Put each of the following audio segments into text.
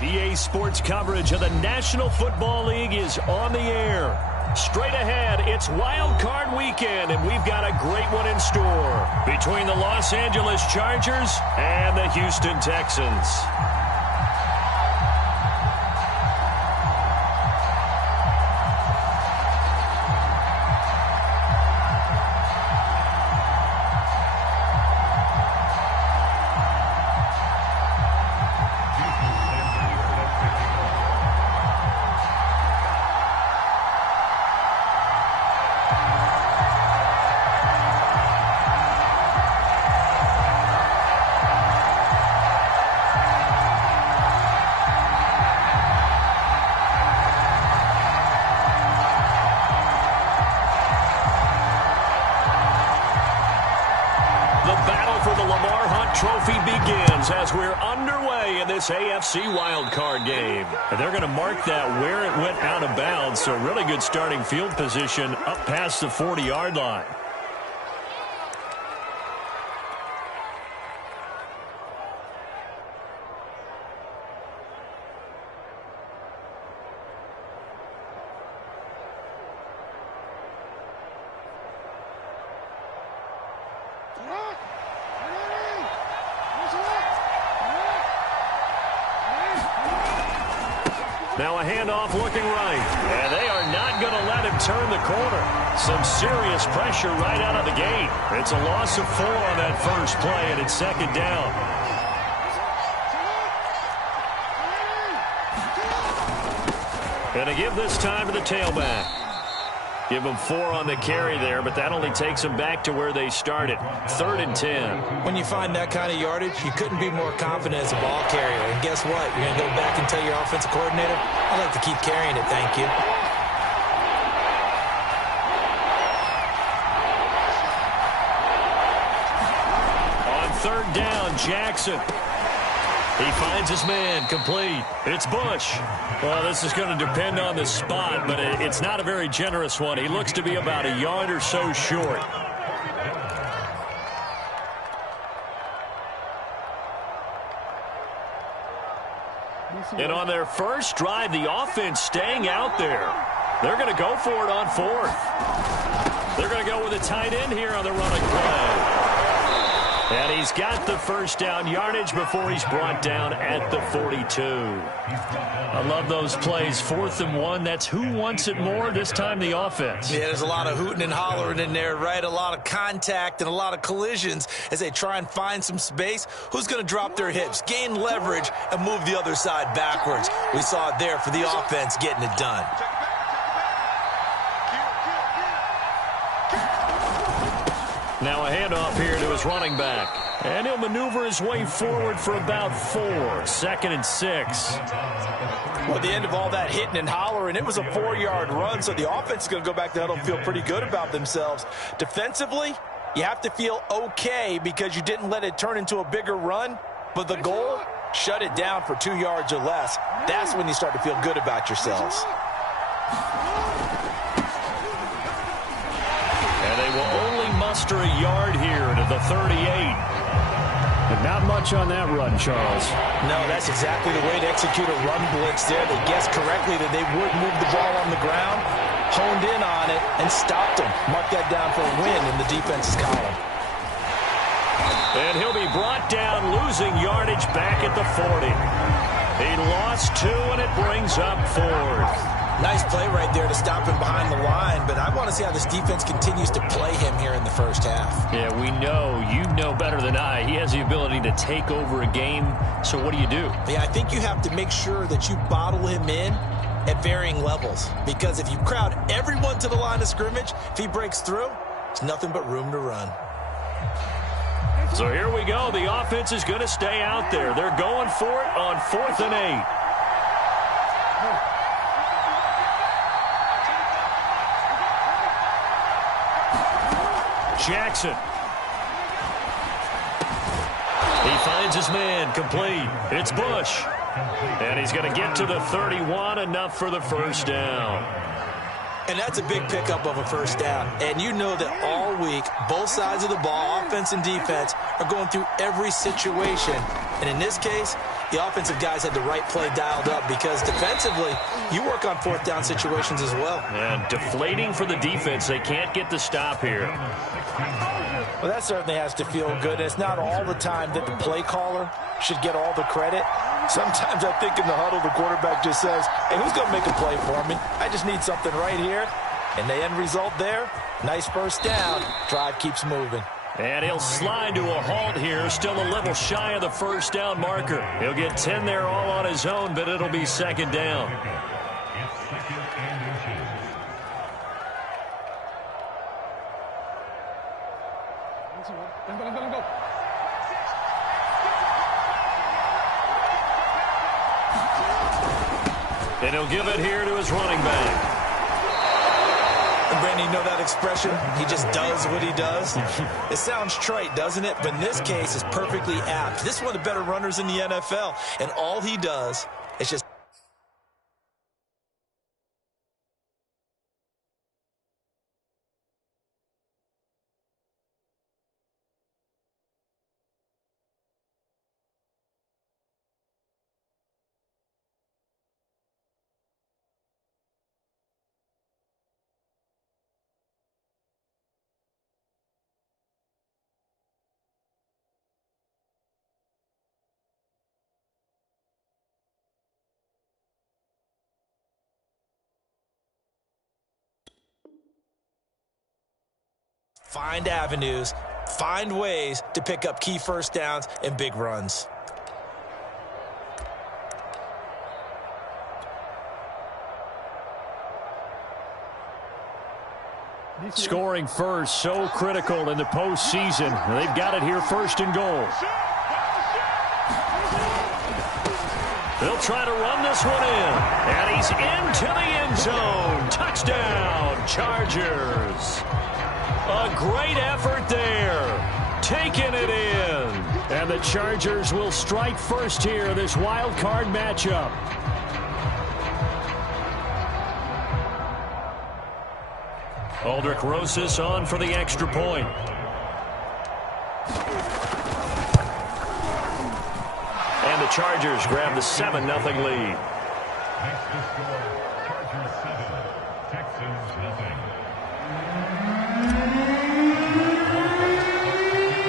EA Sports coverage of the National Football League is on the air. Straight ahead, it's Wild Card Weekend, and we've got a great one in store between the Los Angeles Chargers and the Houston Texans. Trophy begins as we're underway in this AFC wildcard game. And they're going to mark that where it went out of bounds, so really good starting field position up past the 40-yard line. Now a handoff looking right, and they are not going to let him turn the corner. Some serious pressure right out of the gate. It's a loss of 4 on that first play, and it's second down. And to give this time to the tailback. Give them 4 on the carry there, but that only takes them back to where they started. 3rd and 10. When you find that kind of yardage, you couldn't be more confident as a ball carrier. And guess what? You're going to go back and tell your offensive coordinator, I'd like to keep carrying it, thank you. On 3rd down, Jackson. He finds his man, complete. It's Bush. Well, this is going to depend on the spot, but it's not a very generous one. He looks to be about a yard or so short. And on their first drive, the offense staying out there. They're going to go for it on 4th. They're going to go with a tight end here on the running play. And he's got the first down yardage before he's brought down at the 42. I love those plays. 4th and 1. That's who wants it more, this time the offense. Yeah, there's a lot of hooting and hollering in there, right? A lot of contact and a lot of collisions as they try and find some space. Who's going to drop their hips, gain leverage, and move the other side backwards? We saw it there for the offense getting it done. Now a handoff here to his running back. And he'll maneuver his way forward for about 4. 2nd and 6. Well, at the end of all that hitting and hollering, it was a 4-yard run, so the offense is going to go back to huddle and feel pretty good about themselves. Defensively, you have to feel okay because you didn't let it turn into a bigger run, but the goal, shut it down for 2 yards or less. That's when you start to feel good about yourselves. And they will only muster a yard here to the 38. But not much on that run, Charles. No, that's exactly the way to execute a run blitz there. They guessed correctly that they would move the ball on the ground, honed in on it, and stopped them. Mark that down for a win in the defense's column. And he'll be brought down, losing yardage back at the 40. He lost 2, and it brings up 4th. Nice play right there to stop him behind the line, but I want to see how this defense continues to play him here in the first half. Yeah, we know, you know better than I, he has the ability to take over a game, so what do you do? Yeah, I think you have to make sure that you bottle him in at varying levels, because if you crowd everyone to the line of scrimmage, if he breaks through, it's nothing but room to run. So here we go. The offense is going to stay out there. They're going for it on 4th and 8. Jackson. He finds his man, complete. It's Bush. And he's going to get to the 31, enough for the first down. And that's a big pickup of a first down. And you know that all week, both sides of the ball, offense and defense, are going through every situation. And in this case, the offensive guys had the right play dialed up because defensively, you work on fourth down situations as well. And deflating for the defense. They can't get the stop here. Well, that certainly has to feel good. It's not all the time that the play caller should get all the credit. Sometimes I think in the huddle, the quarterback just says, hey, who's going to make a play for me? I just need something right here. And the end result there, nice first down. Drive keeps moving. And he'll slide to a halt here, still a little shy of the first down marker. He'll get 10 there all on his own, but it'll be second down. And he'll give it here to his running back. And Brandon, you know that expression? He just does what he does. It sounds trite, doesn't it? But in this case, it's perfectly apt. This is one of the better runners in the NFL. And all he does is just... Find avenues, find ways to pick up key first downs and big runs. Scoring first, so critical in the postseason. They've got it here, first and goal. They'll try to run this one in. And he's into the end zone. Touchdown, Chargers. A great effort there. Taking it in. And the Chargers will strike first here, this wild card matchup. Aldrich Rosas on for the extra point. And the Chargers grab the 7-0 lead. Next to score, Chargers 7, Texans 0.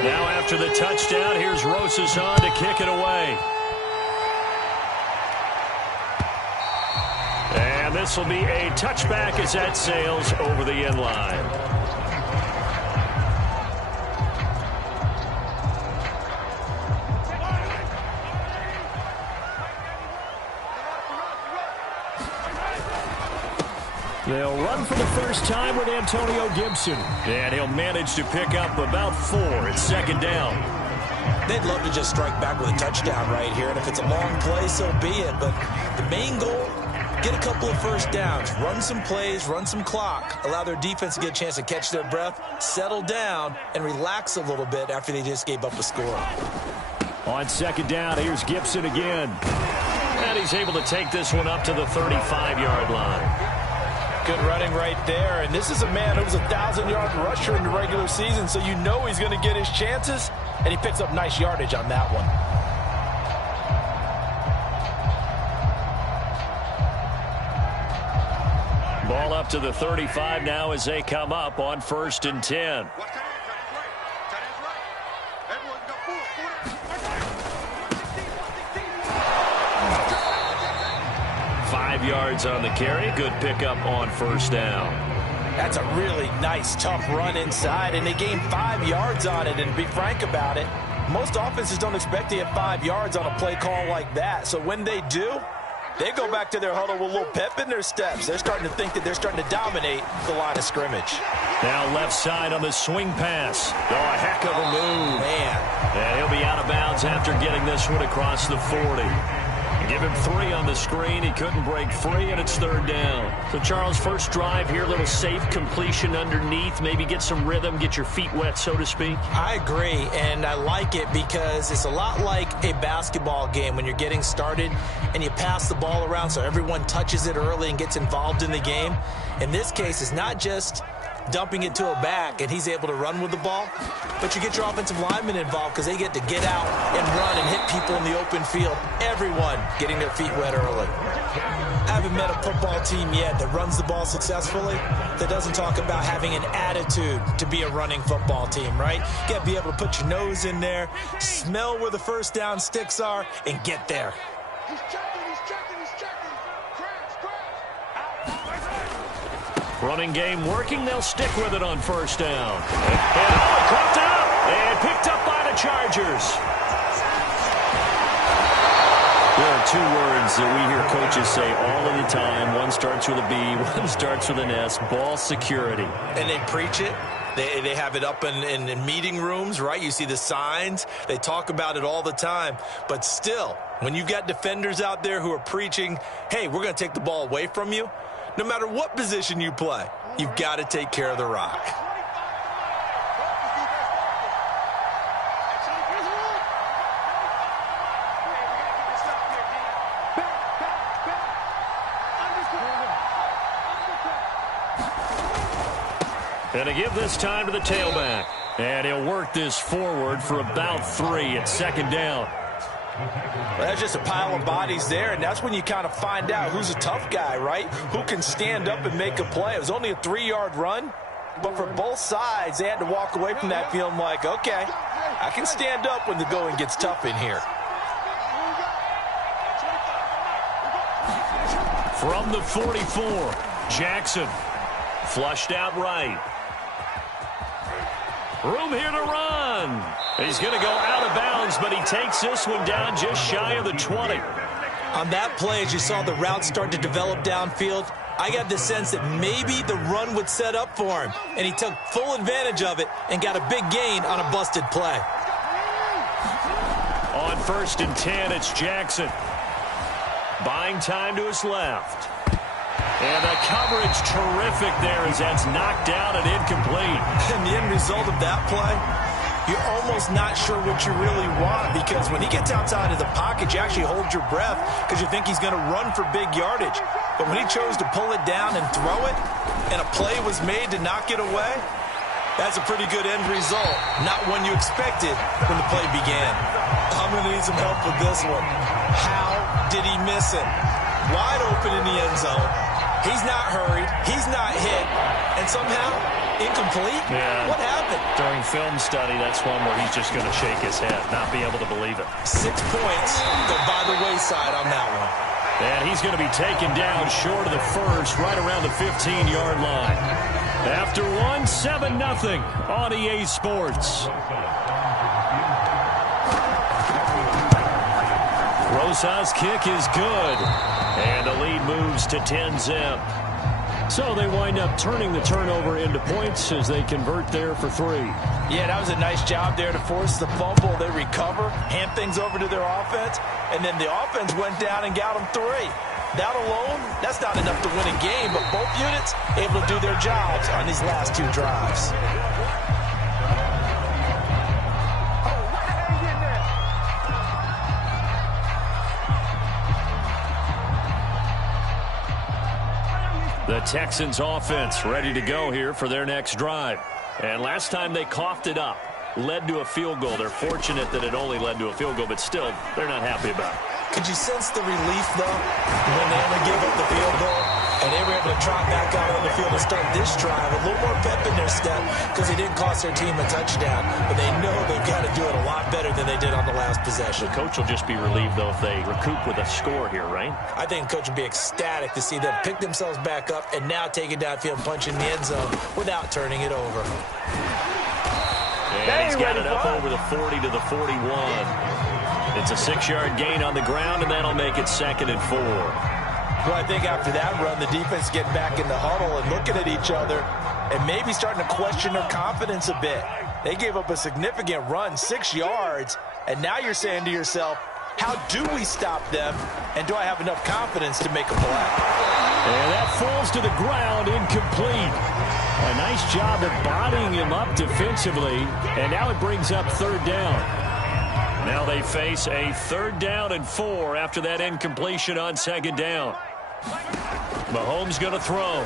Now after the touchdown, here's Rosas on to kick it away. And this will be a touchback as that sails over the end line. They'll run for the first time with Antonio Gibson. And he'll manage to pick up about 4 at second down. They'd love to just strike back with a touchdown right here. And if it's a long play, so be it. But the main goal, get a couple of first downs, run some plays, run some clock, allow their defense to get a chance to catch their breath, settle down, and relax a little bit after they just gave up a score. On second down, here's Gibson again. And he's able to take this one up to the 35-yard line. Good running right there. And this is a man who was a 1,000-yard rusher in the regular season, so you know he's going to get his chances, and he picks up nice yardage on that one. Ball up to the 35 now as they come up on 1st and 10. 5 yards on the carry. Good pickup on first down. That's a really nice, tough run inside, and they gained 5 yards on it. And to be frank about it, most offenses don't expect to get 5 yards on a play call like that. So when they do, they go back to their huddle with a little pep in their steps. They're starting to think that they're starting to dominate the line of scrimmage. Now left side on the swing pass. Oh, a heck of a move. Man. And he'll be out of bounds after getting this one across the 40. Give him 3 on the screen. He couldn't break free, and it's 3rd down. So, Charles, first drive here, little safe completion underneath. Maybe get some rhythm, get your feet wet, so to speak. I agree, and I like it because it's a lot like a basketball game when you're getting started and you pass the ball around so everyone touches it early and gets involved in the game. In this case, it's not just dumping it to a back and he's able to run with the ball, but you get your offensive linemen involved because they get to get out and run and hit people in the open field. Everyone getting their feet wet early. I haven't met a football team yet that runs the ball successfully that doesn't talk about having an attitude to be a running football team, right? You got to be able to put your nose in there, smell where the first down sticks are, and get there. He's checking, he's checking, he's checking. Crash. Running game working. They'll stick with it on first down. And caught up and picked up by the Chargers. There are 2 words that we hear coaches say all of the time. One starts with a B, one starts with an S. Ball security. And they preach it. They have it up in meeting rooms, right? You see the signs. They talk about it all the time. But still, when you've got defenders out there who are preaching, hey, we're going to take the ball away from you, no matter what position you play, you've got to take care of the rock. And to give this time to the tailback. And he'll work this forward for about 3 at 2nd down. Well, that's just a pile of bodies there, and that's when you kind of find out who's a tough guy, right? Who can stand up and make a play. It was only a 3-yard run, but for both sides, they had to walk away from that feeling like, okay, I can stand up when the going gets tough in here. From the 44, Jackson flushed out right. Room here to run. He's going to go out of bounds, but he takes this one down just shy of the 20. On that play, as you saw the route start to develop downfield, I got the sense that maybe the run would set up for him, and he took full advantage of it and got a big gain on a busted play. On 1st and 10, it's Jackson. Buying time to his left. And the coverage terrific there as that's knocked down and incomplete. And the end result of that play, you're almost not sure what you really want, because when he gets outside of the pocket, you actually hold your breath because you think he's going to run for big yardage. But when he chose to pull it down and throw it, and a play was made to knock it away, that's a pretty good end result. Not one you expected when the play began. I'm going to need some help with this one. How did he miss it? Wide open in the end zone. He's not hurried. He's not hit. And somehow, incomplete? Yeah. What happened? During film study, that's one where he's just going to shake his head, not be able to believe it. 6 points go by the wayside on that one. And he's going to be taken down short of the first, right around the 15-yard line. After 7-0 on EA Sports. Rosa's kick is good. And the lead moves to 10-zip. So they wind up turning the turnover into points as they convert there for 3. Yeah, that was a nice job there to force the fumble. They recover, hand things over to their offense, and then the offense went down and got them 3. That alone, that's not enough to win a game, but both units able to do their jobs on these last 2 drives. The Texans offense ready to go here for their next drive. And last time they coughed it up, led to a field goal. They're fortunate that it only led to a field goal, but still, they're not happy about it. Could you sense the relief, though, when they only gave up the field goal and they were able to trot back out on the field and start this drive? A little more pep in their step because they didn't cost their team a touchdown, but they know they've got to do it a lot better than they did on the last possession. The coach will just be relieved, though, if they recoup with a score here, right? I think the coach would be ecstatic to see them pick themselves back up and now take it downfield and punch in the end zone without turning it over. And he's got it up over the 40 to the 41. It's a 6-yard gain on the ground, and that'll make it 2nd and 4. Well, I think after that run, the defense getting back in the huddle and looking at each other and maybe starting to question their confidence a bit. They gave up a significant run, 6 yards, and now you're saying to yourself, How do we stop them? And do I have enough confidence to make a play? And that falls to the ground, incomplete. A nice job of bodying him up defensively. And now it brings up third down. Now they face a 3rd down and 4 after that incompletion on 2nd down. Mahomes going to throw.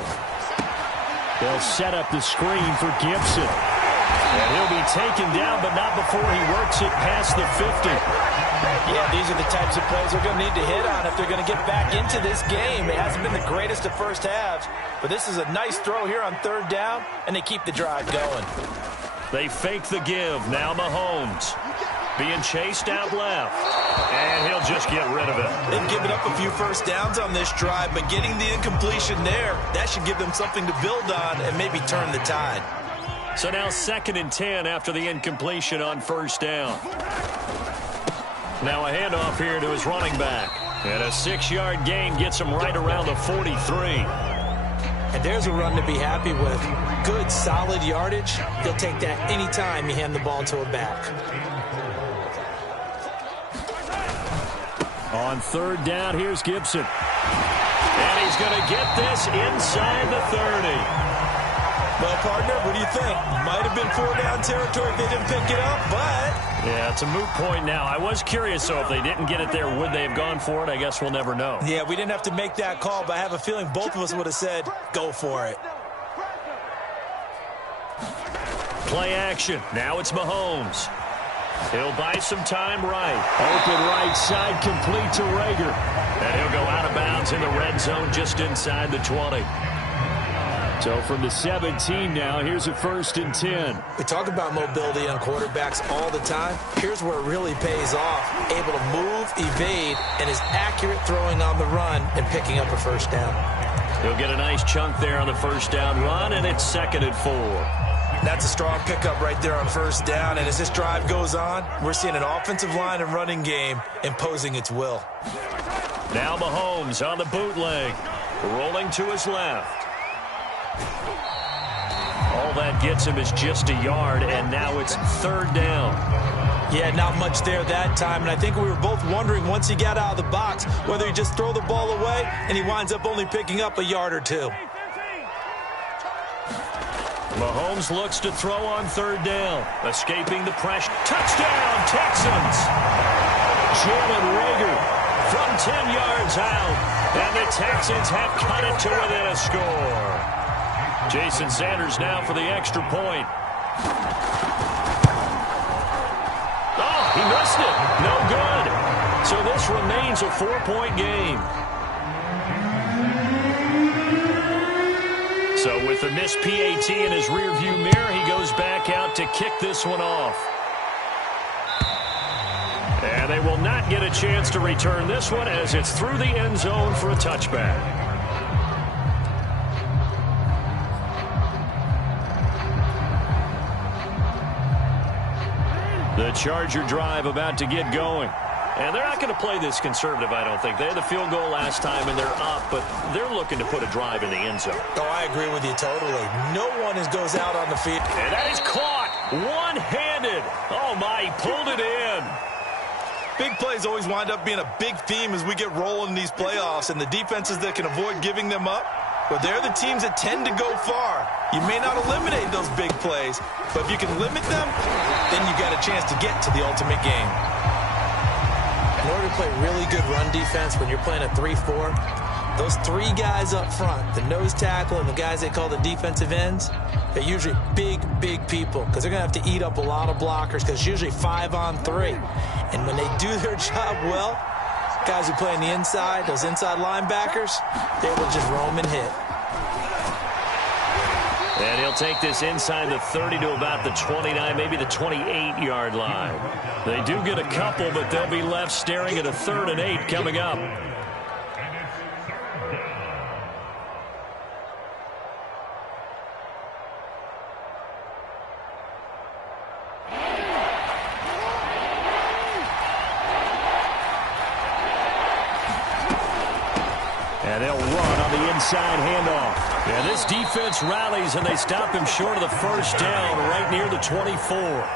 They'll set up the screen for Gibson. And he'll be taken down, but not before he works it past the 50. Yeah, these are the types of plays they're going to need to hit on if they're going to get back into this game. It hasn't been the greatest of first halves, but this is a nice throw here on 3rd down, and they keep the drive going. They fake the give. Now Mahomes being chased out left. And he'll just get rid of it. They've given up a few first downs on this drive, but getting the incompletion there, that should give them something to build on and maybe turn the tide. So now 2nd and 10 after the incompletion on 1st down. Now a handoff here to his running back. And a 6-yard gain gets him right around the 43. And there's a run to be happy with. Good, solid yardage. He'll take that anytime you hand the ball to a back. On 3rd down, here's Gibson. And he's going to get this inside the 30. Well, partner, what do you think? Might have been 4-down territory if they didn't pick it up, but... Yeah, it's a moot point now. I was curious, so if they didn't get it there, would they have gone for it? I guess we'll never know. Yeah, we didn't have to make that call, but I have a feeling both of us would have said, go for it. Play action. Now it's Mahomes. He'll buy some time right. Open right side, complete to Rager. And he'll go out of bounds in the red zone just inside the 20. So from the 17 now, here's a 1st and 10. We talk about mobility on quarterbacks all the time. Here's where it really pays off. Able to move, evade, and is accurate throwing on the run and picking up a 1st down. He'll get a nice chunk there on the 1st down run, and it's 2nd and 4. That's a strong pickup right there on 1st down, and as this drive goes on, we're seeing an offensive line and running game imposing its will. Now Mahomes on the bootleg, rolling to his left. All that gets him is just a yard, and now it's 3rd down. Yeah, not much there that time, and I think we were both wondering once he got out of the box whether he just throw the ball away, and he winds up only picking up a yard or 2. Mahomes looks to throw on 3rd down, escaping the pressure. Touchdown, Texans! Jalen Rager from 10 yards out, and the Texans have cut it to within a score. Jason Sanders now for the extra point. Oh, he missed it. No good. So this remains a 4-point game. So with the missed PAT in his rearview mirror, he goes back out to kick this one off. And they will not get a chance to return this one as it's through the end zone for a touchback. The Charger drive about to get going. And they're not going to play this conservative, I don't think. They had the field goal last time, and they're up, but they're looking to put a drive in the end zone. Oh, I agree with you totally. No one goes out on the field. And that is caught one-handed. Oh, my, he pulled it in. Big plays always wind up being a big theme as we get rolling in these playoffs, and the defenses that can avoid giving them up, well, they're the teams that tend to go far. You may not eliminate those big plays, but if you can limit them, then you got a chance to get to the ultimate game. In order to play really good run defense when you're playing a 3-4, those 3 guys up front, the nose tackle and the guys they call the defensive ends, they're usually big, big people because they're going to have to eat up a lot of blockers because it's usually 5 on 3. And when they do their job well, guys who play on the inside, those inside linebackers, they will just roam and hit. And he'll take this inside the 30 to about the 29, maybe the 28-yard line. They do get a couple, but they'll be left staring at a 3rd and 8 coming up. And they'll run on the inside handoff. And this defense rallies, and they stop him short of the 1st down right near the 24.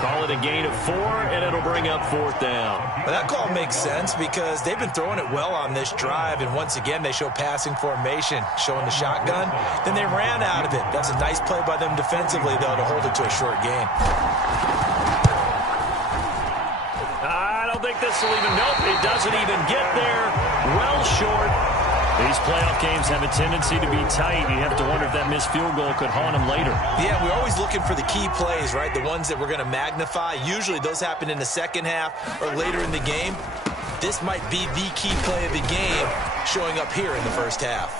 Call it a gain of 4, and it'll bring up 4th down. Well, that call makes sense because they've been throwing it well on this drive, and once again, they show passing formation, showing the shotgun. Then they ran out of it. That's a nice play by them defensively, though, to hold it to a short game. I don't think this will even, nope, it doesn't even get there. Well short. These playoff games have a tendency to be tight. You have to wonder if that missed field goal could haunt them later. Yeah, we're always looking for the key plays, right? The ones that we're going to magnify. Usually those happen in the second half or later in the game. This might be the key play of the game showing up here in the first half.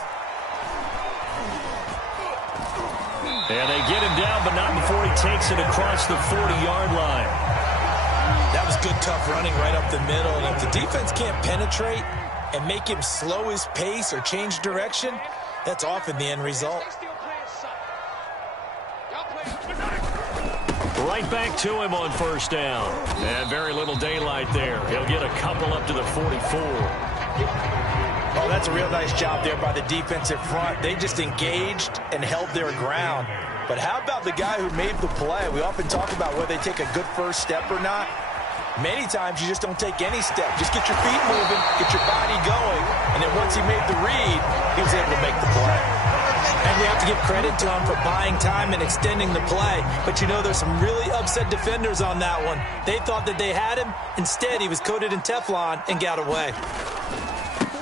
And they get him down, but not before he takes it across the 40-yard line. That was good, tough running right up the middle. And if the defense can't penetrate and make him slow his pace or change direction, that's often the end result. Right back to him on 1st down. And very little daylight there. He'll get a couple up to the 44. Oh, that's a real nice job there by the defensive front. They just engaged and held their ground. But how about the guy who made the play? We often talk about whether they take a good first step or not. Many times you just don't take any step. Just get your feet moving, get your body going, and then once he made the read, he was able to make the play. And we have to give credit to him for buying time and extending the play. But you know, there's some really upset defenders on that one. They thought that they had him. Instead, he was coated in Teflon and got away.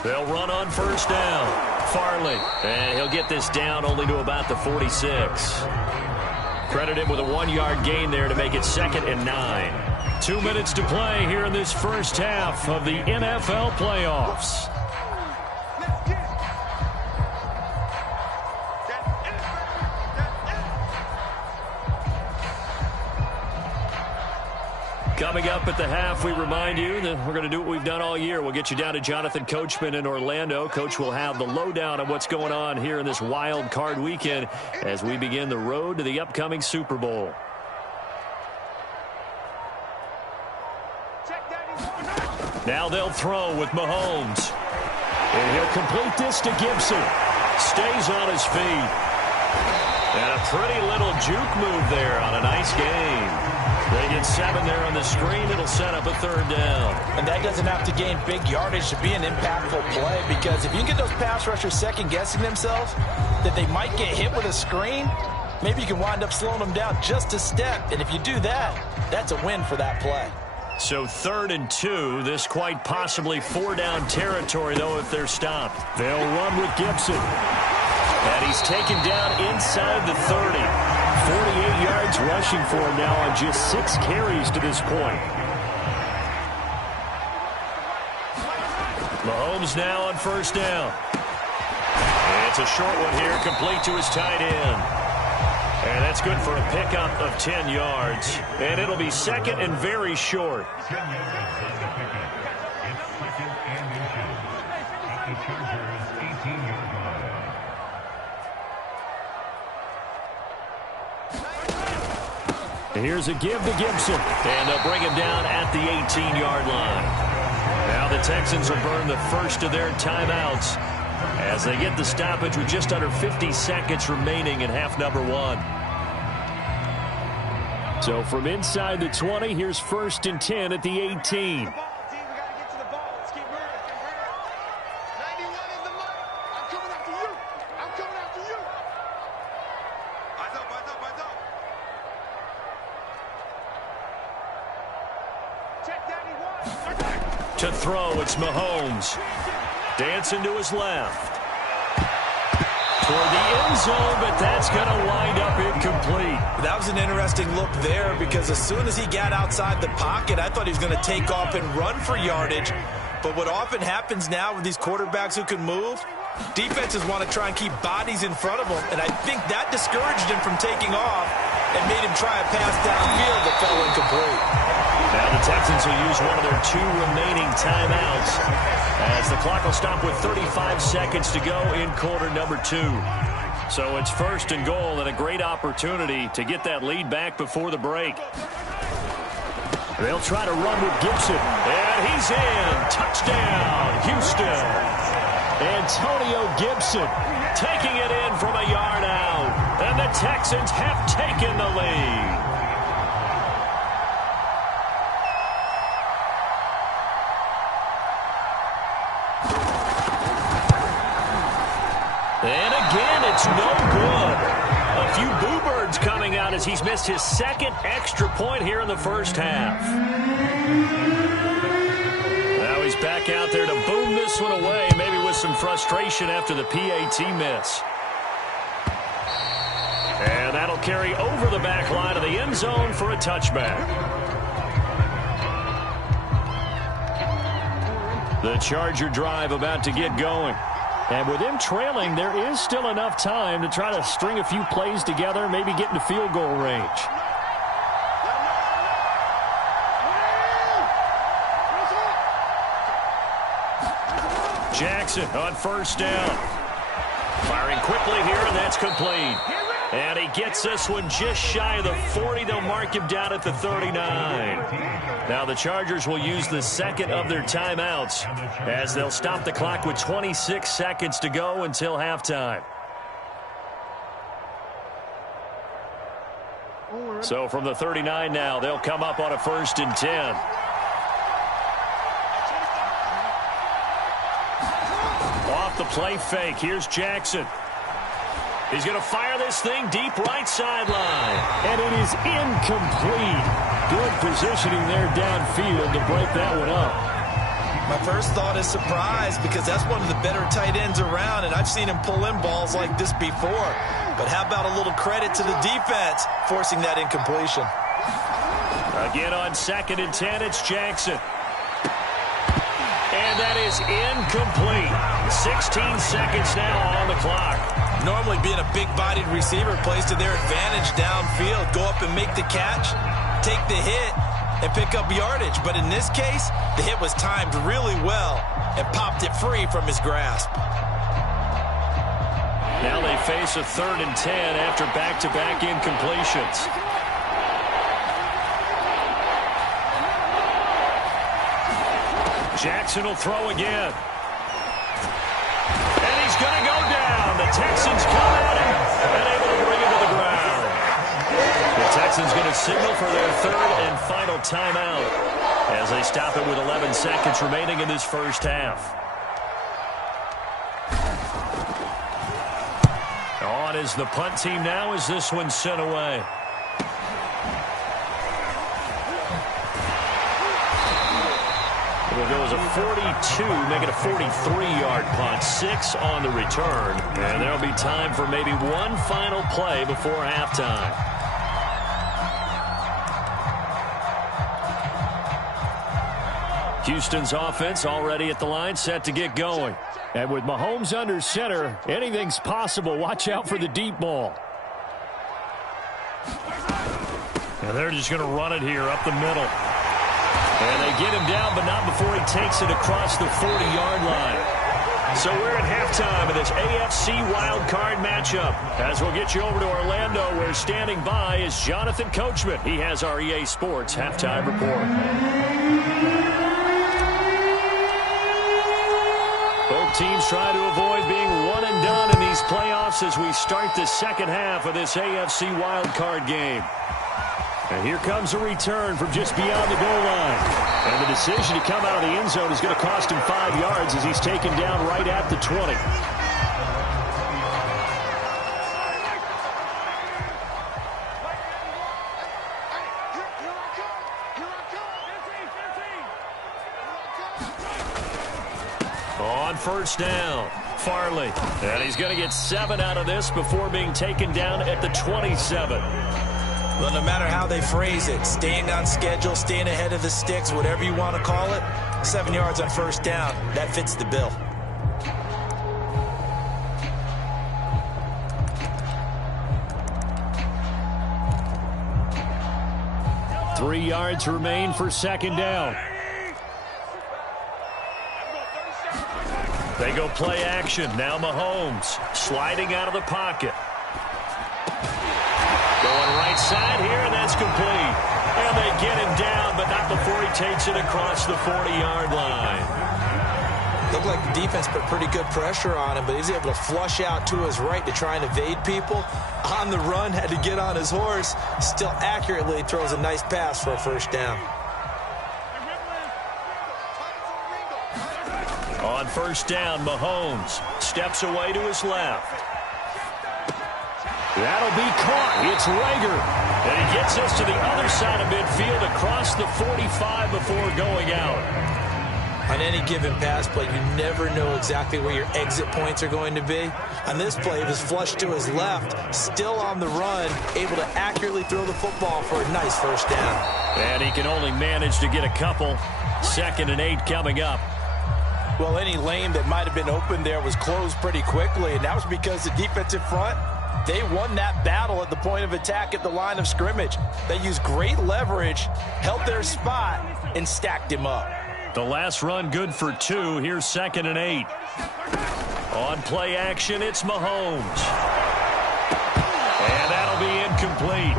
They'll run on 1st down. Farley, and he'll get this down only to about the 46. Credit him with a 1-yard gain there to make it 2nd and 9. 2 minutes to play here in this first half of the NFL playoffs. Coming up at the half, we remind you that we're going to do what we've done all year. We'll get you down to Jonathan Coachman in Orlando. Coach will have the lowdown on what's going on here in this wild card weekend as we begin the road to the upcoming Super Bowl. Now they'll throw with Mahomes. And he'll complete this to Gibson. Stays on his feet. And a pretty little juke move there on a nice game. They get 7 there on the screen. It'll set up a 3rd down. And that doesn't have to gain big yardage to be an impactful play, because if you can get those pass rushers second-guessing themselves that they might get hit with a screen, maybe you can wind up slowing them down just a step. And if you do that, that's a win for that play. So 3rd and 2. This quite possibly 4-down territory, though, if they're stopped. They'll run with Gibson. And he's taken down inside the 30. 48 yards rushing for him now on just 6 carries to this point. Mahomes now on 1st down. And it's a short one here, complete to his tight end. And that's good for a pickup of 10 yards. And it'll be 2nd and very short. 10 yards on the pickup. It's 2nd and inches at the Chargers' 18-yard line. Here's a give to Gibson. And they'll bring him down at the 18-yard line. Now the Texans will burn the first of their timeouts as they get the stoppage with just under 50 seconds remaining in half number 1. So from inside the 20, here's 1st and 10 at the 18. To throw, it's Mahomes. Dancing to his left. Toward the end zone, but that's going to wind up incomplete. That was an interesting look there, because as soon as he got outside the pocket, I thought he was going to take off and run for yardage. But what often happens now with these quarterbacks who can move, defenses want to try and keep bodies in front of them, and I think that discouraged him from taking off and made him try a pass downfield that fell incomplete. Now the Texans will use one of their 2 remaining timeouts as the clock will stop with 35 seconds to go in quarter number 2. So it's 1st and goal and a great opportunity to get that lead back before the break. They'll try to run with Gibson, and he's in. Touchdown, Houston. Antonio Gibson taking it in from a yard out, and the Texans have taken the lead. it's no good. A few boo birds coming out as he's missed his second extra point here in the first half. Now he's back out there to boom this one away, maybe with some frustration after the PAT miss. And that'll carry over the back line of the end zone for a touchback. The Charger drive about to get going. And with him trailing, there is still enough time to try to string a few plays together, maybe get into field goal range. Jackson on first down. Firing quickly here, and that's complete. And he gets this one just shy of the 40. They'll mark him down at the 39. Now the Chargers will use the second of their timeouts as they'll stop the clock with 26 seconds to go until halftime. So from the 39 now, they'll come up on a 1st and 10. Off the play fake, here's Jackson. He's going to fire this thing deep right sideline. And it is incomplete. Good positioning there downfield to break that one up. My first thought is surprise because that's one of the better tight ends around, and I've seen him pull in balls like this before. But how about a little credit to the defense forcing that incompletion? Again on 2nd and 10, it's Jackson. And that is incomplete. 16 seconds now on the clock. Normally being a big-bodied receiver plays to their advantage downfield. Go up and make the catch, take the hit, and pick up yardage. But in this case, the hit was timed really well and popped it free from his grasp. Now they face a 3rd and 10 after back-to-back incompletions. Jackson will throw again. And he's going to go down. The Texans come at him and able to bring him to the ground. The Texans going to signal for their 3rd and final timeout as they stop it with 11 seconds remaining in this first half. On is the punt team now as this one's sent away. It'll go as a 42, make it a 43-yard punt. 6 on the return. And there'll be time for maybe one final play before halftime. Houston's offense already at the line, set to get going. And with Mahomes under center, anything's possible. Watch out for the deep ball. And they're just going to run it here up the middle. And they get him down, but not before he takes it across the 40-yard line. So we're at halftime of this AFC wildcard matchup. As we'll get you over to Orlando, where standing by is Jonathan Coachman. He has our EA Sports halftime report. Both teams try to avoid being one and done in these playoffs as we start the second half of this AFC wildcard game. And here comes a return from just beyond the goal line. And the decision to come out of the end zone is going to cost him 5 yards as he's taken down right at the 20. On first down, Farley. And he's going to get 7 out of this before being taken down at the 27. Well, no matter how they phrase it, staying on schedule, staying ahead of the sticks, whatever you want to call it, 7 yards on first down, that fits the bill. Three yards remain for second down. They go play action. Now Mahomes sliding out of the pocket. Going right side here, and that's complete. And they get him down, but not before he takes it across the 40-yard line. Looked like the defense put pretty good pressure on him, but he's able to flush out to his right to try and evade people. On the run, had to get on his horse. Still accurately throws a nice pass for a first down. On first down, Mahomes steps away to his left. That'll be caught. It's Rager. And he gets us to the other side of midfield across the 45 before going out. On any given pass play, you never know exactly where your exit points are going to be. On this play, it was flushed to his left, still on the run, able to accurately throw the football for a nice first down. And he can only manage to get a couple. 2nd and 8 coming up. Well, any lane that might have been open there was closed pretty quickly, and that was because the defensive front, they won that battle at the point of attack at the line of scrimmage. They used great leverage, held their spot, and stacked him up. The last run good for 2. Here's 2nd and 8. On play action, it's Mahomes. And that'll be incomplete.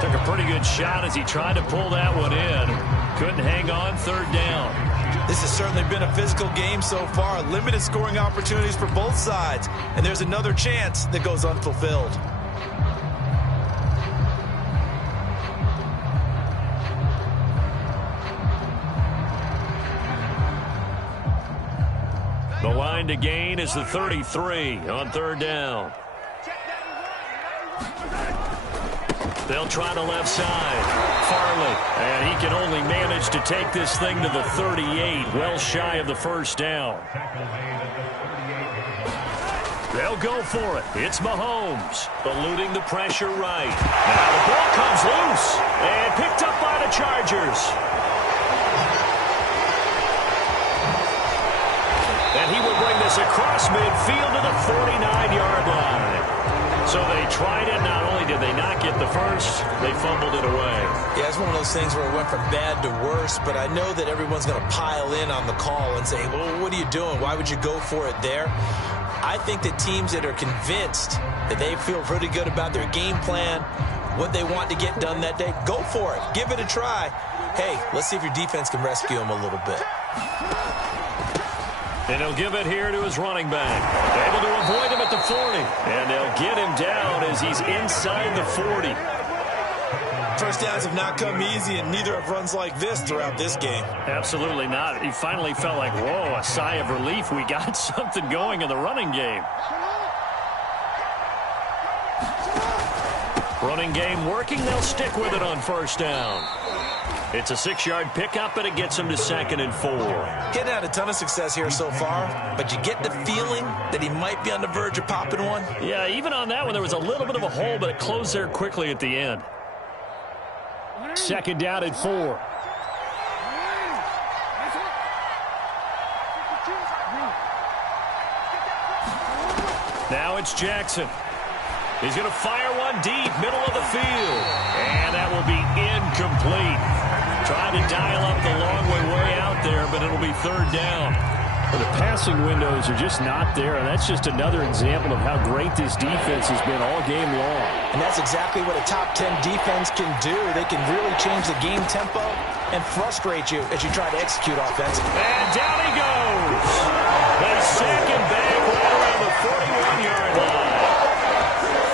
Took a pretty good shot as he tried to pull that one in. Couldn't hang on. 3rd down. This has certainly been a physical game so far. Limited scoring opportunities for both sides. And there's another chance that goes unfulfilled. The line to gain is the 33 on 3rd down. They'll try the left side. Farley. And he can only manage to take this thing to the 38, well shy of the 1st down. They'll go for it. It's Mahomes, eluding the pressure right. Now the ball comes loose and picked up by the Chargers. And he will bring this across midfield to the 49-yard line. So they tried it. Not only did they not get the first, they fumbled it away. Yeah, it's one of those things where it went from bad to worse, but I know that everyone's going to pile in on the call and say, well, what are you doing? Why would you go for it there? I think that teams that are convinced that they feel pretty good about their game plan, what they want to get done that day, go for it. Give it a try. Hey, let's see if your defense can rescue them a little bit. And he'll give it here to his running back. Able to avoid him at the 40. And they'll get him down as he's inside the 40. First downs have not come easy, and neither have runs like this throughout this game. Absolutely not. He finally felt like, whoa, a sigh of relief. We got something going in the running game. Running game working. They'll stick with it on 1st down. It's a 6-yard pickup, and it gets him to 2nd and 4. Getting had a ton of success here so far, but you get the feeling that he might be on the verge of popping one. Yeah, even on that one, there was a little bit of a hole, but it closed there quickly at the end. 2nd down and 4. Now it's Jackson. He's going to fire one deep, middle of the field. And that will be incomplete. Trying to dial up the long way out there, but it'll be 3rd down. Well, the passing windows are just not there, and that's just another example of how great this defense has been all game long. And that's exactly what a top 10 defense can do. They can really change the game tempo and frustrate you as you try to execute offensively. And down he goes. They sack him back right around the 41-yard line.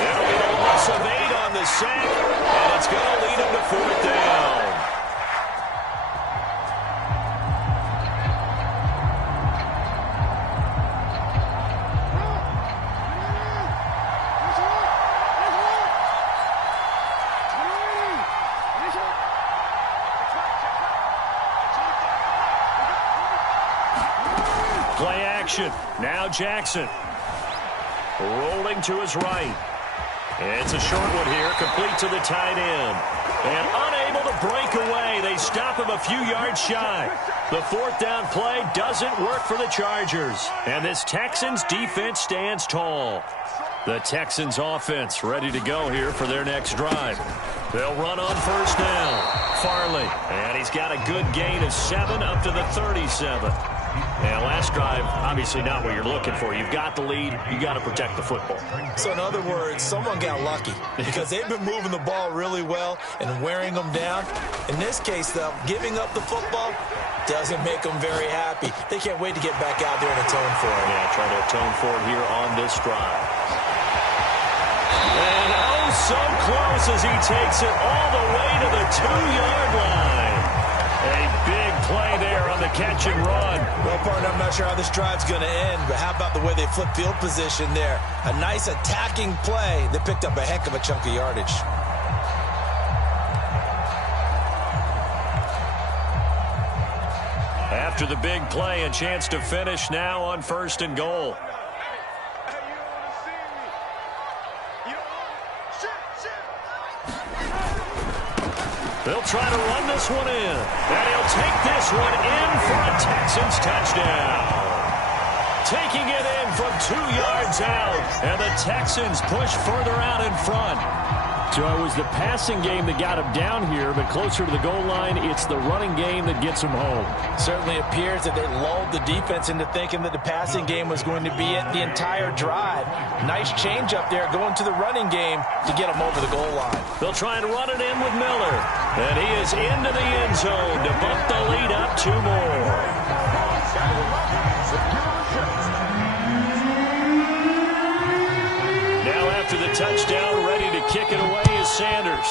It'll be a loss of 8 on the sack, and it's going to lead him to 4th down. Play action. Now Jackson. Rolling to his right. It's a short one here, complete to the tight end. And unable to break away. They stop him a few yards shy. The 4th down play doesn't work for the Chargers. And this Texans defense stands tall. The Texans offense ready to go here for their next drive. They'll run on 1st down. Farley. And he's got a good gain of 7 up to the 37. And last drive, obviously not what you're looking for. You've got the lead. You got to protect the football. So in other words, someone got lucky because they've been moving the ball really well and wearing them down. In this case, though, giving up the football doesn't make them very happy. They can't wait to get back out there and atone for it. Yeah, try to atone for it here on this drive. And oh, so close as he takes it all the way to the 2-yard line. A big play there on the the catch and run. Well, partner, I'm not sure how this drive's going to end, but how about the way they flip field position there? A nice attacking play that picked up a heck of a chunk of yardage. After the big play, a chance to finish now on 1st and goal. They'll try to run this one in. And he'll take this one in for a Texans touchdown. Taking it in from 2 yards out. And the Texans push further out in front. So it was the passing game that got him down here, but closer to the goal line, it's the running game that gets him home. Certainly appears that they lulled the defense into thinking that the passing game was going to be it the entire drive. Nice change up there going to the running game to get him over the goal line. They'll try and run it in with Miller. And he is into the end zone to bump the lead up 2 more. Now after the touchdown, ready to kick it away is Sanders.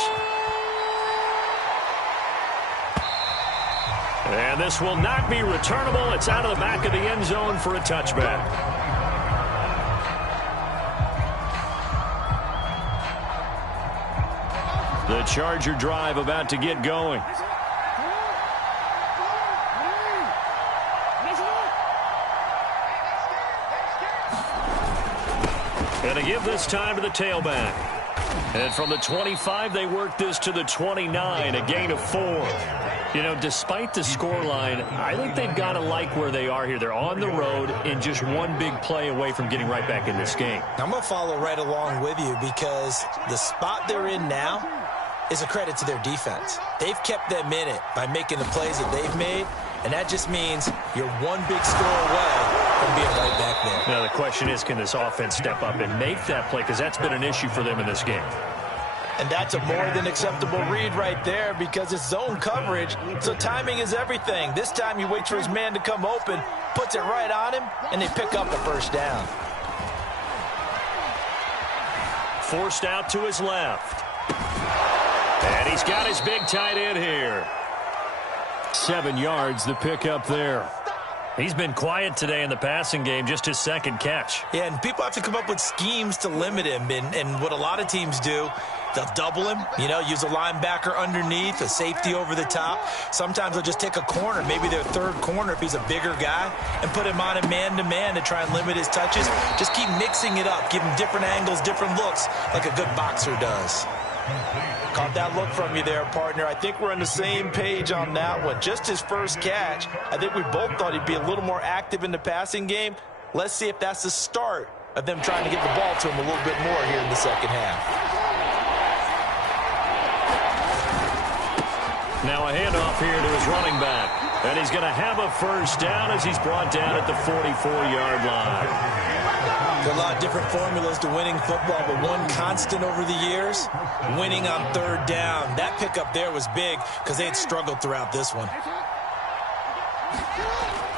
And this will not be returnable. It's out of the back of the end zone for a touchback. The Charger drive about to get going. And to give this time to the tailback. And from the 25, they work this to the 29, a gain of 4. You know, despite the scoreline, I think they've got to like where they are here. They're on the road and just one big play away from getting right back in this game. I'm going to follow right along with you because the spot they're in now is a credit to their defense. They've kept them in it by making the plays that they've made, and that just means you're one big score away from being right back there. Now the question is, can this offense step up and make that play? Because that's been an issue for them in this game. And that's a more than acceptable read right there because it's zone coverage, so timing is everything. This time you wait for his man to come open, puts it right on him, and they pick up a first down. Forced out to his left. And he's got his big tight end here. 7 yards, the pickup there. He's been quiet today in the passing game, just his second catch. Yeah, and people have to come up with schemes to limit him. And what a lot of teams do, they'll double him, you know, use a linebacker underneath, a safety over the top. Sometimes they'll just take a corner, maybe their third corner if he's a bigger guy, and put him on a man-to-man to try and limit his touches. Just keep mixing it up, give him different angles, different looks, like a good boxer does. Caught that look from you there, partner. I think we're on the same page on that one. Just his first catch. I think we both thought he'd be a little more active in the passing game. Let's see if that's the start of them trying to get the ball to him a little bit more here in the second half. Now a handoff here to his running back. And he's going to have a first down as he's brought down at the 44-yard line. There are a lot of different formulas to winning football, but one constant over the years, winning on third down. That pickup there was big because they had struggled throughout this one.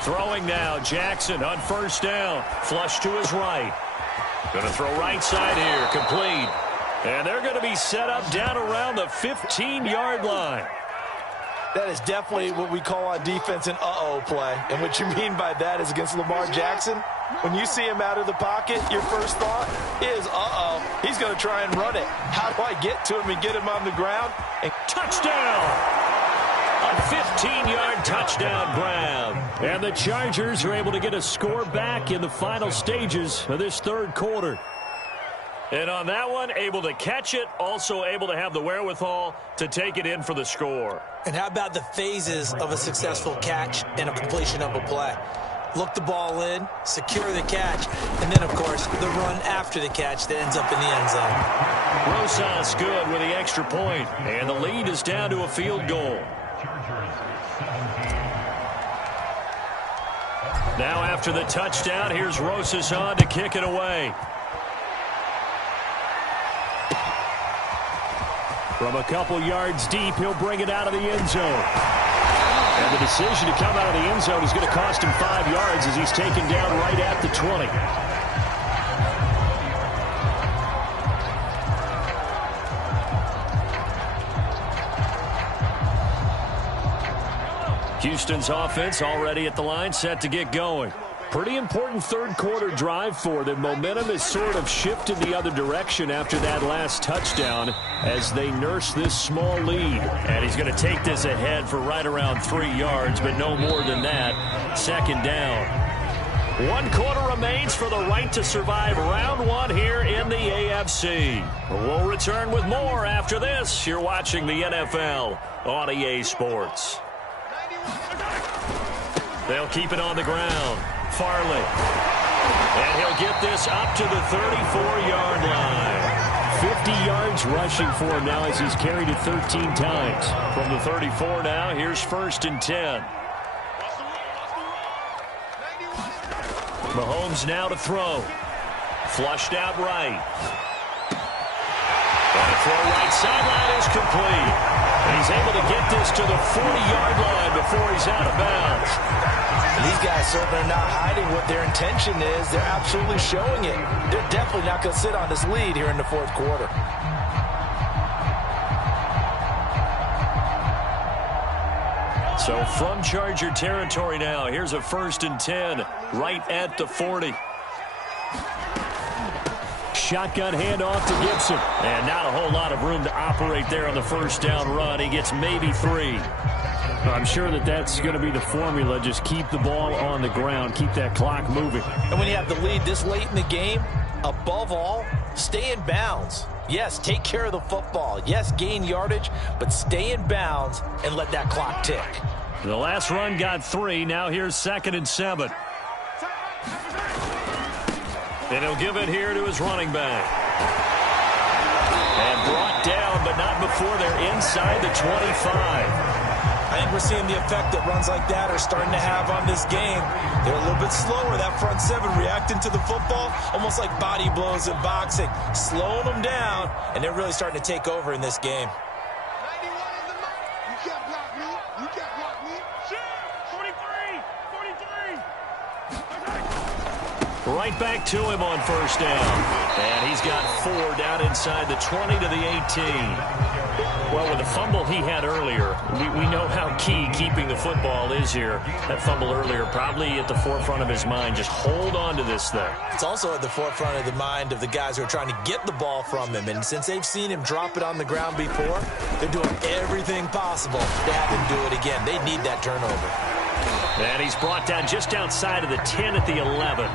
Throwing now, Jackson on first down. Flush to his right. Going to throw right side here, complete. And they're going to be set up down around the 15-yard line. That is definitely what we call on defense an uh-oh play. And what you mean by that is against Lamar Jackson, when you see him out of the pocket, your first thought is, uh-oh, he's going to try and run it. How do I get to him and get him on the ground? And touchdown! A 15-yard touchdown grab. And the Chargers are able to get a score back in the final stages of this third quarter. And on that one, able to catch it, also able to have the wherewithal to take it in for the score. And how about the phases of a successful catch and a completion of a play? Look the ball in, secure the catch, and then, of course, the run after the catch that ends up in the end zone. Rosas good with the extra point, and the lead is down to a field goal. Now after the touchdown, here's Rosas on to kick it away. From a couple yards deep, he'll bring it out of the end zone. And the decision to come out of the end zone is going to cost him 5 yards as he's taken down right at the 20. Houston's offense already at the line, set to get going. Pretty important third-quarter drive for them. Momentum has sort of shifted the other direction after that last touchdown as they nurse this small lead. And he's going to take this ahead for right around 3 yards, but no more than that. Second down. 1 quarter remains for the right to survive round 1 here in the AFC. We'll return with more after this. You're watching the NFL on EA Sports. They'll keep it on the ground. Farley. And he'll get this up to the 34-yard line. 50 yards rushing for him now as he's carried it 13 times. From the 34 now, here's 1st and 10. Mahomes now to throw. Flushed out right. And a throw right sideline is complete. And he's able to get this to the 40-yard line before he's out of bounds. And these guys certainly are not hiding what their intention is. They're absolutely showing it. They're definitely not going to sit on this lead here in the 4th quarter. So from Charger territory now, here's a 1st and 10 right at the 40. Shotgun handoff to Gibson. And not a whole lot of room to operate there on the 1st down run. He gets maybe 3. I'm sure that that's going to be the formula. Just keep the ball on the ground. Keep that clock moving. And when you have the lead this late in the game, above all, stay in bounds. Yes, take care of the football. Yes, gain yardage, but stay in bounds and let that clock tick. The last run got 3. Now here's 2nd and 7. And he'll give it here to his running back. And brought down, but not before they're inside the 25. I think we're seeing the effect that runs like that are starting to have on this game. They're a little bit slower, that front 7, reacting to the football, almost like body blows in boxing, slowing them down, and they're really starting to take over in this game. 91 in the mark. You can't block me. You can't block me. 43. Right back to him on 1st down. And he's got 4 down inside the 20 to the 18. Well, with the fumble he had earlier, we know how key keeping the football is here. That fumble earlier probably at the forefront of his mind. Just hold on to this thing. It's also at the forefront of the mind of the guys who are trying to get the ball from him. And since they've seen him drop it on the ground before, they're doing everything possible to have him do it again. They need that turnover. And he's brought down just outside of the 10 at the 11.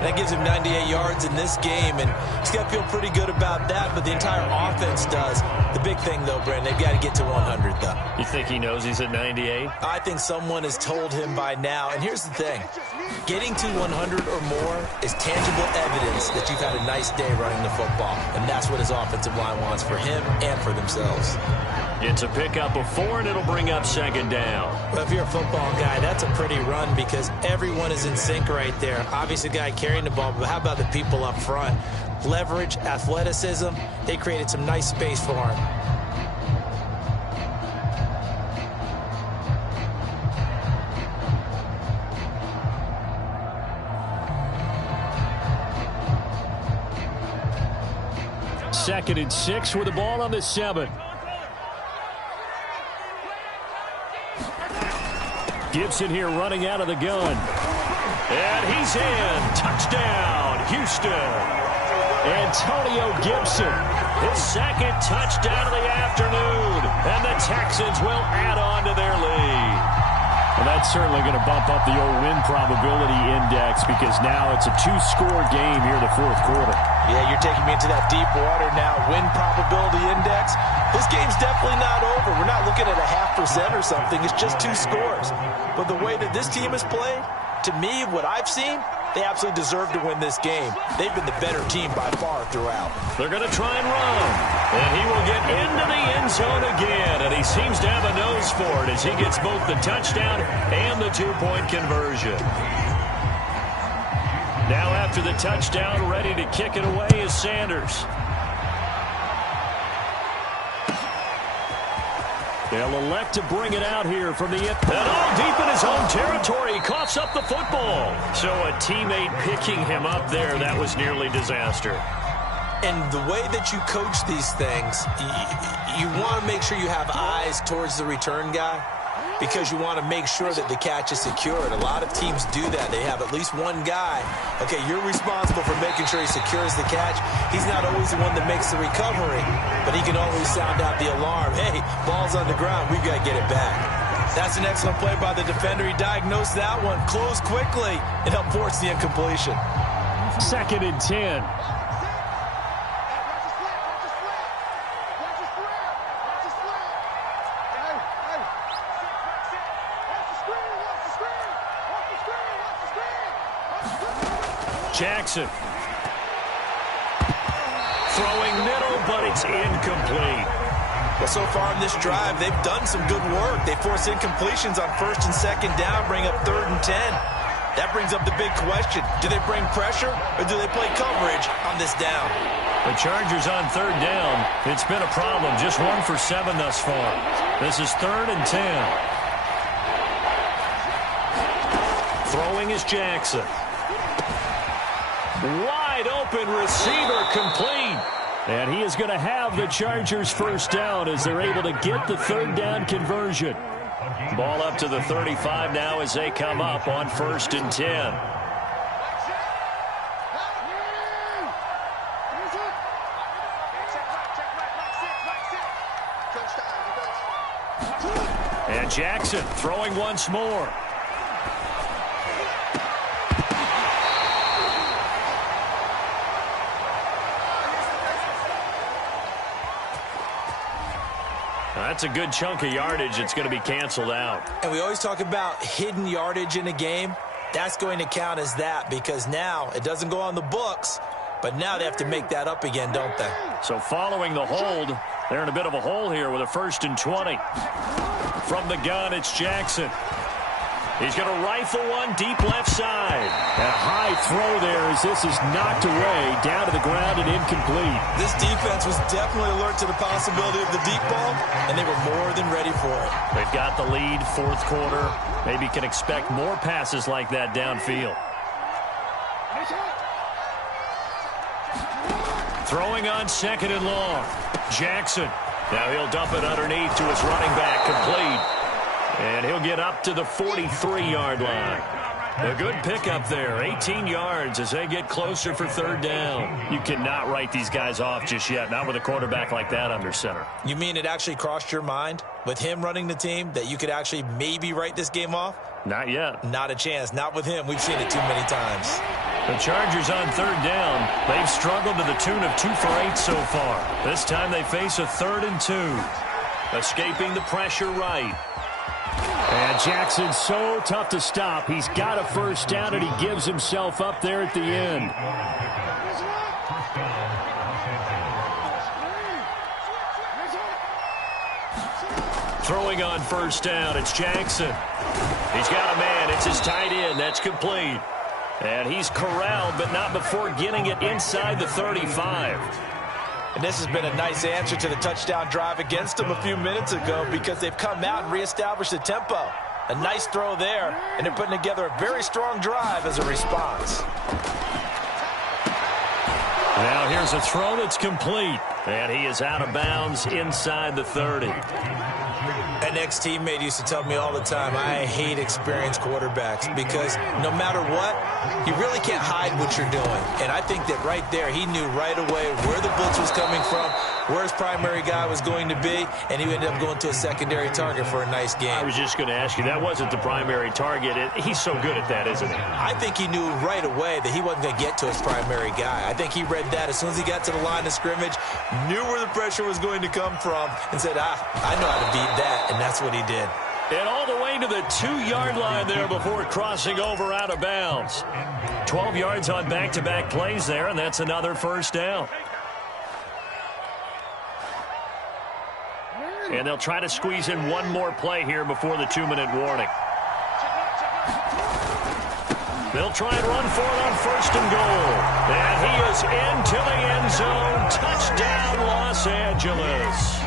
That gives him 98 yards in this game, and he's got to feel pretty good about that, but the entire offense does. The big thing, though, Brandon, they've got to get to 100, though. You think he knows he's at 98? I think someone has told him by now, and here's the thing. Getting to 100 or more is tangible evidence that you've had a nice day running the football, and that's what his offensive line wants for him and for themselves. It's a pickup of 4, and it'll bring up 2nd down. Well, if you're a football guy, that's a pretty run because everyone is in sync right there. Obviously, the guy carrying the ball, but how about the people up front? Leverage, athleticism, they created some nice space for him. Second and 6 with the ball on the 7. Gibson here running out of the gun. And he's in. Touchdown, Houston. Antonio Gibson. His 2nd touchdown of the afternoon. And the Texans will add on to their lead. Well, that's certainly going to bump up the old win probability index because now it's a 2-score game here in the 4th quarter. Yeah, you're taking me into that deep water now. Win probability index. This game's definitely not over. We're not looking at a 0.5% or something. It's just 2 scores. But the way that this team has played, to me, what I've seen, they absolutely deserve to win this game. They've been the better team by far throughout. They're going to try and run. And he will get into the end zone again. And he seems to have a nose for it as he gets both the touchdown and the 2-point conversion. Now after the touchdown, ready to kick it away is Sanders. They'll elect to bring it out here from the end. And all deep in his own territory, he coughs up the football. So a teammate picking him up there, that was nearly disaster. And the way that you coach these things, you want to make sure you have eyes towards the return guy. because you want to make sure that the catch is secured. A lot of teams do that. They have at least one guy. Okay, you're responsible for making sure he secures the catch. He's not always the one that makes the recovery, but he can always sound out the alarm. Hey, ball's on the ground. We've got to get it back. That's an excellent play by the defender. He diagnosed that one, closed quickly, and helped force the incompletion. 2nd and 10. Jackson. Throwing middle, but it's incomplete. Well, so far in this drive, they've done some good work. They force incompletions on 1st and 2nd down, bring up 3rd and 10. That brings up the big question. Do they bring pressure, or do they play coverage on this down? The Chargers on 3rd down. It's been a problem. Just 1 for 7 thus far. This is 3rd and 10. Throwing is Jackson. Wide open receiver complete. And he is going to have the Chargers first down as they're able to get the 3rd down conversion. Ball up to the 35 now as they come up on 1st and 10. And Jackson throwing once more. That's a good chunk of yardage. It's going to be canceled out. And we always talk about hidden yardage in a game. That's going to count as that because now it doesn't go on the books, but now they have to make that up again, don't they? So following the hold, they're in a bit of a hole here with a 1st and 20. From the gun, it's Jackson. He's going to rifle one deep left side. And a high throw there as this is knocked away, down to the ground and incomplete. This defense was definitely alert to the possibility of the deep ball, and they were more than ready for it. They've got the lead, 4th quarter. Maybe can expect more passes like that downfield. Throwing on 2nd and long. Jackson. Now he'll dump it underneath to his running back, complete. And he'll get up to the 43-yard line. A good pickup there, 18 yards as they get closer for 3rd down. You cannot write these guys off just yet, not with a quarterback like that under center. You mean it actually crossed your mind with him running the team that you could actually maybe write this game off? Not yet. Not a chance. Not with him. We've seen it too many times. The Chargers on 3rd down. They've struggled to the tune of 2 for 8 so far. This time they face a 3rd and 2. Escaping the pressure right. And Jackson's so tough to stop. He's got a first down, and he gives himself up there at the end. Throwing on 1st down, it's Jackson. He's got a man. It's his tight end. That's complete. And he's corralled, but not before getting it inside the 35. And this has been a nice answer to the touchdown drive against them a few minutes ago because they've come out and reestablished the tempo. A nice throw there, and they're putting together a very strong drive as a response. Now here's a throw that's complete, and he is out of bounds inside the 30. An ex-teammate used to tell me all the time, I hate experienced quarterbacks because no matter what, you really can't hide what you're doing. And I think that right there, he knew right away where the blitz was coming from, where his primary guy was going to be, and he ended up going to a secondary target for a nice game. I was just going to ask you, that wasn't the primary target. He's so good at that, isn't he? I think he knew right away that he wasn't going to get to his primary guy. I think he read that as soon as he got to the line of scrimmage, knew where the pressure was going to come from, and said, I know how to beat that. And that's what he did. And all the way to the 2-yard line there before crossing over out of bounds. 12 yards on back-to-back plays there, and that's another first down. And they'll try to squeeze in one more play here before the 2-minute warning. They'll try and run for it on 1st and goal. And he is into the end zone. Touchdown, Los Angeles.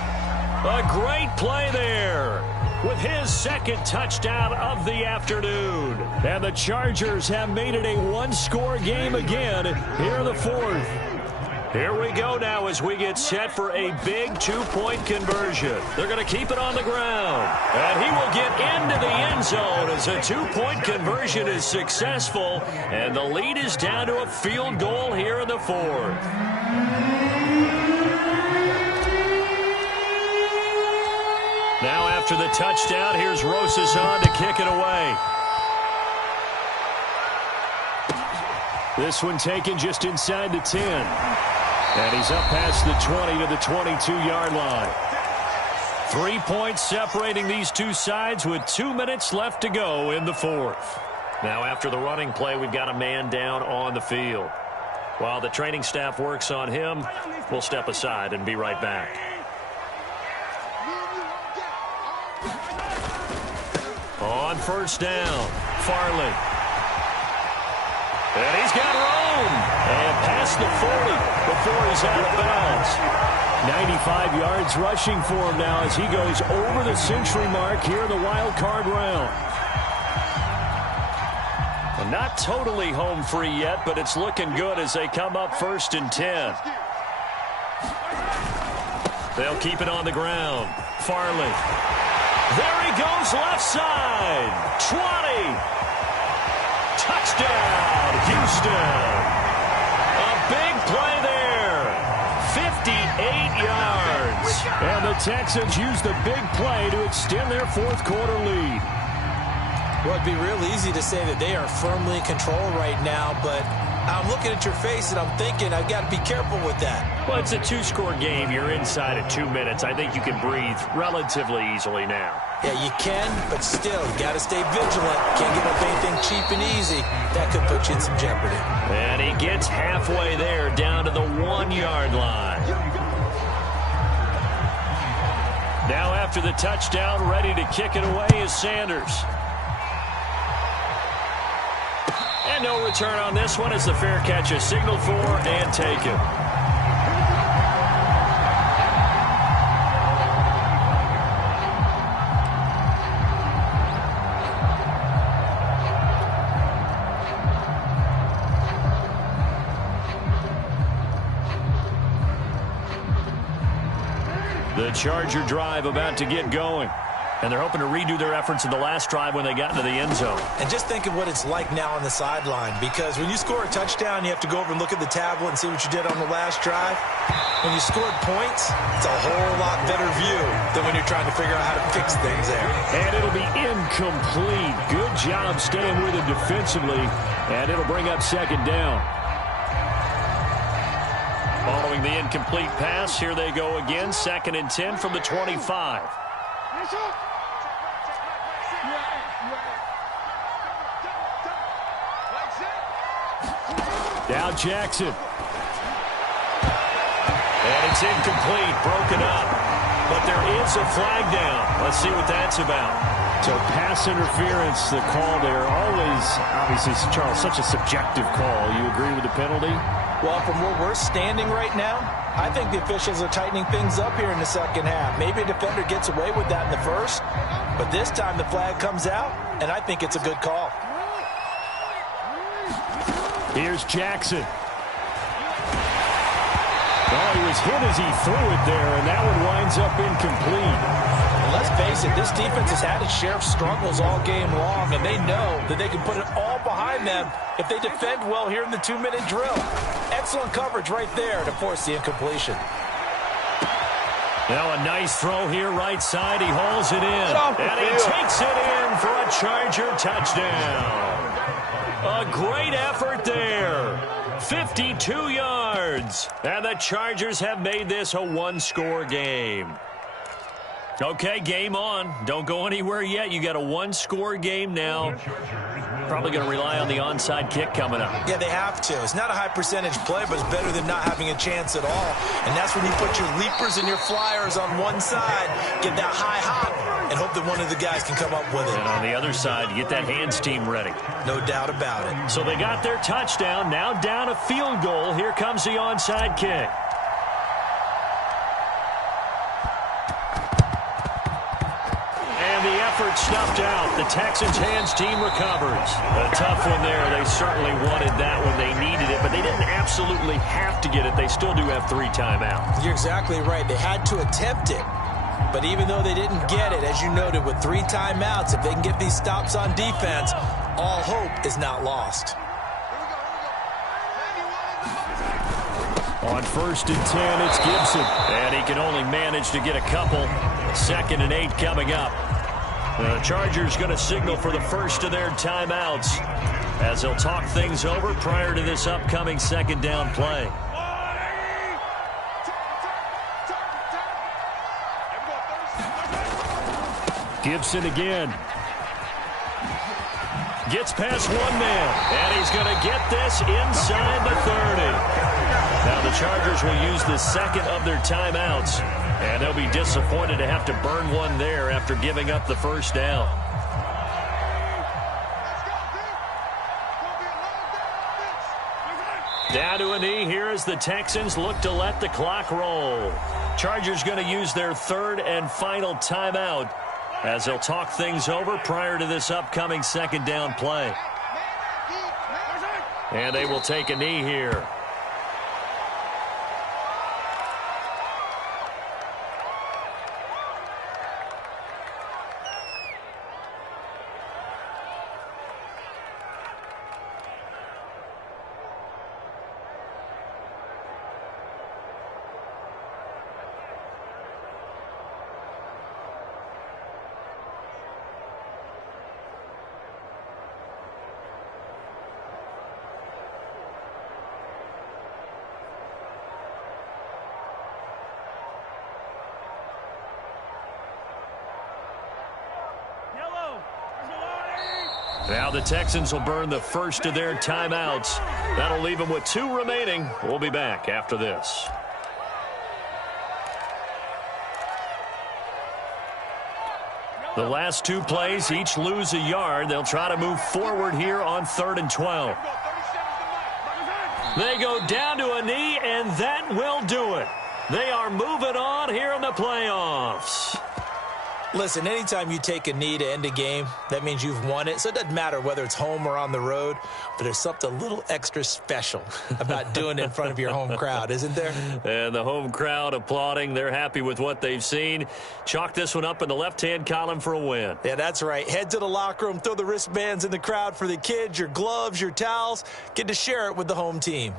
A great play there with his 2nd touchdown of the afternoon. And the Chargers have made it a one-score game again here in the 4th. Here we go now as we get set for a big two-point conversion. They're going to keep it on the ground. And he will get into the end zone as a two-point conversion is successful. And the lead is down to a field goal here in the fourth. Now after the touchdown, here's Rosas on to kick it away. This one taken just inside the 10. And he's up past the 20 to the 22-yard line. 3 points separating these two sides with 2 minutes left to go in the fourth. Now after the running play, we've got a man down on the field. While the training staff works on him, we'll step aside and be right back. On first down, Farley. And he's got room. And past the 40 before he's out of bounds. 95 yards rushing for him now as he goes over the century mark here in the wild card round. And not totally home free yet, but it's looking good as they come up 1st and 10. They'll keep it on the ground. Farley. There he goes left side. 20. Touchdown, Houston. A big play there. 58 yards. And the Texans use the big play to extend their fourth quarter lead. Well, it'd be real easy to say that they are firmly in control right now, but I'm looking at your face and I'm thinking I've got to be careful with that. Well, it's a two-score game. You're inside of 2 minutes. I think you can breathe relatively easily now. Yeah, you can, but still, you got to stay vigilant. Can't give up anything cheap and easy. That could put you in some jeopardy. And he gets halfway there, down to the 1-yard line. Now after the touchdown, ready to kick it away is Sanders. And no return on this one as the fair catch is signaled for and taken. The Charger drive about to get going. And they're hoping to redo their efforts in the last drive when they got into the end zone. And just think of what it's like now on the sideline, because when you score a touchdown, you have to go over and look at the tablet and see what you did on the last drive. When you scored points, it's a whole lot better view than when you're trying to figure out how to fix things there. And it'll be incomplete. Good job staying with it defensively, and it'll bring up second down. Following the incomplete pass, here they go again, 2nd and 10 from the 25. Now Jackson. And it's incomplete, broken up. But there is a flag down. Let's see what that's about. So pass interference, the call there. Always, obviously, Charles, such a subjective call. You agree with the penalty? Well, from where we're standing right now, I think the officials are tightening things up here in the second half. Maybe a defender gets away with that in the first, but this time the flag comes out, and I think it's a good call. Here's Jackson. Oh, he was hit as he threw it there, and that one winds up incomplete. And let's face it, this defense has had its share of struggles all game long, and they know that they can put it all behind them if they defend well here in the 2-minute drill. Excellent coverage right there to force the incompletion. Now a nice throw here right side. He hauls it in. And he takes it in for a Charger touchdown. A great effort there. 52 yards. And the Chargers have made this a one-score game. Okay, game on. Don't go anywhere yet. You got a one-score game now. Probably going to rely on the onside kick coming up. Yeah, they have to. It's not a high percentage play, but it's better than not having a chance at all. And that's when you put your leapers and your flyers on one side, get that high hop, and hope that one of the guys can come up with it. And on the other side, you get that hands team ready. No doubt about it. So they got their touchdown. Now down a field goal. Here comes the onside kick. snuffed out. The Texans hands team recovers. A tough one there. They certainly wanted that when they needed it, but they didn't absolutely have to get it. They still do have 3 timeouts. You're exactly right. They had to attempt it. But even though they didn't get it, as you noted, with 3 timeouts, if they can get these stops on defense, all hope is not lost. On 1st and 10, it's Gibson. And he can only manage to get a couple. 2nd and 8 coming up. The Chargers going to signal for the first of their timeouts as they'll talk things over prior to this upcoming 2nd down play. Gibson again. Gets past one man, and he's going to get this inside the 30. Now the Chargers will use the 2nd of their timeouts, and they'll be disappointed to have to burn one there after giving up the 1st down. Down to a knee here as the Texans look to let the clock roll. Chargers going to use their 3rd and final timeout as they'll talk things over prior to this upcoming 2nd down play. And they will take a knee here. Now the Texans will burn the first of their timeouts. That'll leave them with 2 remaining. We'll be back after this. The last 2 plays, each lose a yard. They'll try to move forward here on 3rd and 12. They go down to a knee, and that will do it. They are moving on here in the playoffs. Listen, anytime you take a knee to end a game, that means you've won it. So it doesn't matter whether it's home or on the road, but there's something a little extra special about doing it in front of your home crowd, isn't there? And the home crowd applauding. They're happy with what they've seen. Chalk this one up in the left-hand column for a win. Yeah, that's right. Head to the locker room, throw the wristbands in the crowd for the kids, your gloves, your towels. Get to share it with the home team.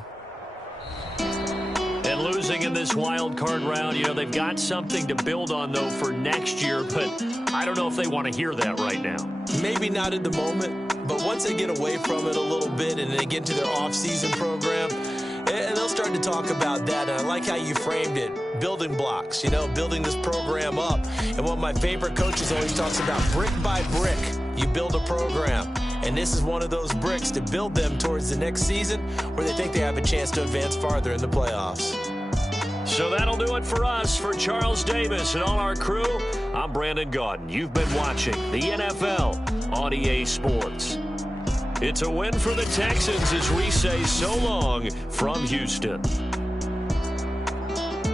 And losing in this wild card round, you know, they've got something to build on, though, for next year. But I don't know if they want to hear that right now. Maybe not in the moment, but once they get away from it a little bit and they get into their off-season program, and they'll start to talk about that. And I like how you framed it, building blocks, you know, building this program up. And one of my favorite coaches always talks about brick by brick, you build a program. And this is one of those bricks to build them towards the next season where they think they have a chance to advance farther in the playoffs. So that'll do it for us. For Charles Davis and all our crew, I'm Brandon Gaudin. You've been watching the NFL on EA Sports. It's a win for the Texans as we say so long from Houston.